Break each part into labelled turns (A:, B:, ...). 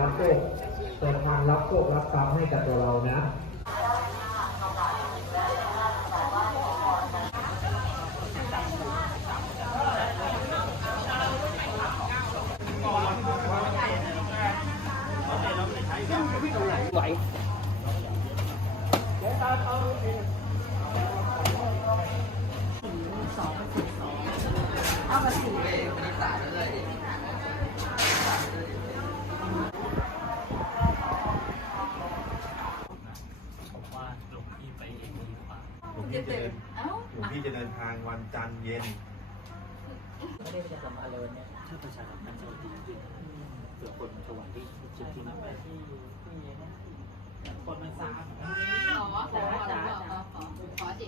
A: รับโชคเปิดทางรับโชครับทรัพย์ให้กับตัวเรานะ
B: ผม
C: จะเดินหลวงพี่จะเดินทางวันจันทร์เย็น
B: ไม่ได้จะทำอะไรเนี่ยถ้าประชาชนจะดีขึ้นเผื่อคนมาถวายที่จริงๆไปที่ที่นั่นคนมันซา
D: ขอขอขอขอขอขอจิ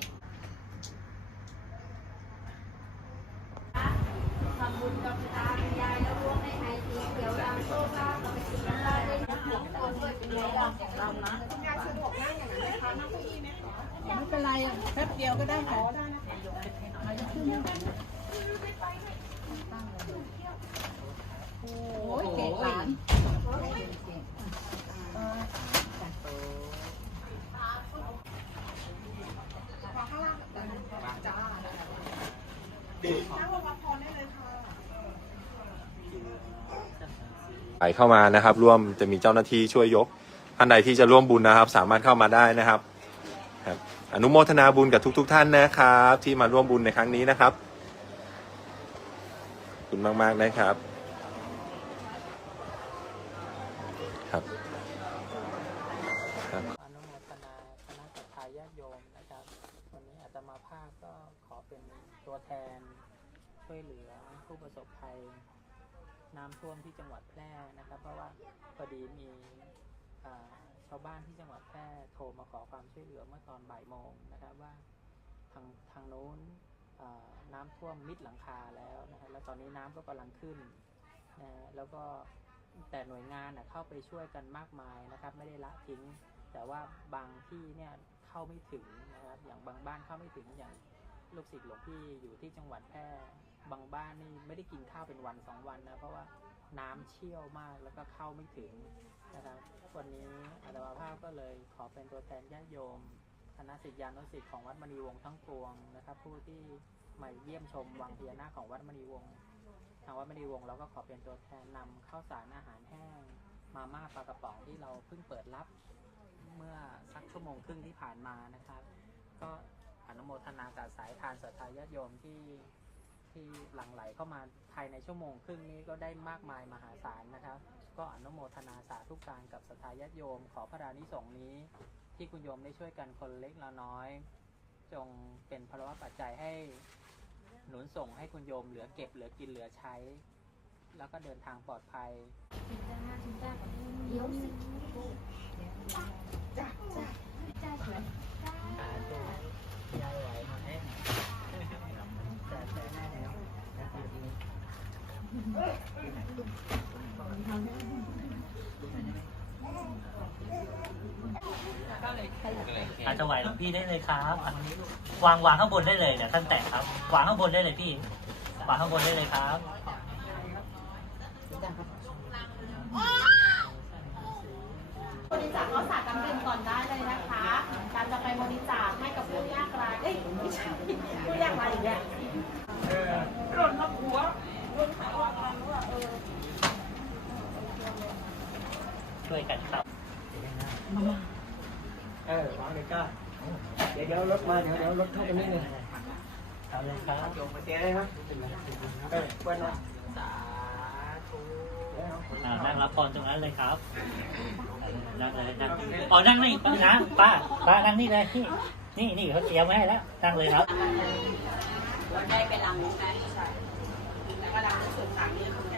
E: ทำบุญกับตาคุณยายแล้วร่วงในไอทีเขียวดำโซฟากับไปกินน้ำลายได้ทั้งหมดคนด้วยเป็นไรดำของเรานะ
F: ไม่เไม่เป็นไรอะแป๊บเดียวก็ได้ค่ะโอ้ยเก่งหลาน
G: ไหลเข้ามานะครับ ร่วมจะมีเจ้าหน้าที่ช่วยยกท่านใดที่จะร่วมบุญนะครับ สามารถเข้ามาได้นะครับครับ อนุโมทนาบุญกับทุกๆท่านนะครับ ที่มาร่วมบุญในครั้งนี้นะครับคุณมากๆนะครับ ครับครับ
B: อนุโมทนาคณะสัตยาญาติโยมนะครับ วันนี้อาตมาภาพก็ขอเป็นตัวแทนช่วยเหลือผู้ประสบภัยน้ำท่วมที่จังหวัดแพร่นะครับ เพราะว่าพอดีมีอ่า ชาวบ้านที่จังหวัดแพร่โทรมาขอความช่วยเหลือเมื่อตอนบ่ายโมงนะครับว่าทางทางโน้นน้ำท่วมมิดหลังคาแล้วนะครับแล้วตอนนี้น้ำก็กำลังขึ้นนะแล้วก็แต่หน่วยงานนะเข้าไปช่วยกันมากมายนะครับ ไม่ได้ละทิ้ง แต่ว่าบางที่เนี่ยเข้าไม่ถึงนะครับอย่างบางบ้านเข้าไม่ถึงอย่าง ลูกศิษย์หลวงพี่อยู่ที่จังหวัดแพร่บางบ้านนี่ไม่ได้กินข้าวเป็นวันสองวันนะเพราะว่าน้ำเชี่ยวมากแล้วก็เข้าไม่ถึงนะครับวันนี้อาตมาภาพก็เลยขอเป็นตัวแทนญาติโยมคณะศิษยานุศิษย์ของวัดมณีวงศ์ทั้งปวงนะครับ ผู้ที่มาเยี่ยมชมวังพญานาคของวัดมณีวงศ์ทางวัดมณีวงศ์เราก็ขอเป็นตัวแทนนำข้าวสารอาหารแห้ง มาม่าปลากระป๋องที่เราเพิ่งเปิดรับเมื่อสักชั่วโมงครึ่งที่ผ่านมานะครับ ก็ อนุโมทนากับสายทานศรัทธาญาติโยมที่ที่หลั่งไหลเข้ามาภายในชั่วโมงครึ่งนี้ก็ได้มากมายมหาศาลนะครับ ก็อนุโมทนาสาธุการกับศรัทธาญาติโยม ขอพระดานิสงส์นี้ ที่คุณโยมได้ช่วยกันคนเล็กละน้อย จงเป็นพลวัตปัจจัยให้หนุนส่งให้คุณโยมเหลือเก็บเหลือกินเหลือใช้ แล้วก็เดินทางปลอดภัย
E: เดี๋ยวสิ
B: ยายไหวไหมแต่แต่แน่แล้ว อาจจะไหวหลวงพี่ได้เลยครับ วางวางข้างบนได้เลยเนี่ยท่านแตะครับ วางข้างบนได้เลยพี่ วางข้างบนได้เลยครับ
E: บริจาคข้าวสารน้ำดื่มก่อนได้เลยนะคะการจะไปบริจาคให้กับผู้ยากไร้เอ้ยไม่ใช่ผู้ยากไร้อีกแล้ว
B: ช่วยกันครับ
F: เออวางเลยก้าเดี๋ยวเดี๋ยวรถมาเดี๋ยวเดี๋ยวรถเข้าไปนี่เลย
B: เอาเลยครับ
F: โยมไปเจอเลยครับเออเปิ้ลนะ
B: อ่านั่งรับพรตรงนั้นเลยครับนั่งเลยนั่งอ๋อนั่งนี่นะป้าป้านั่งนี่เลยนี่นี่นี่เขาเตรียมไว้ให้แล้วนั่งเลยครับ
E: ได้ไปลำใช่ใช่แล้วก็ลำในส่วนต่างนี้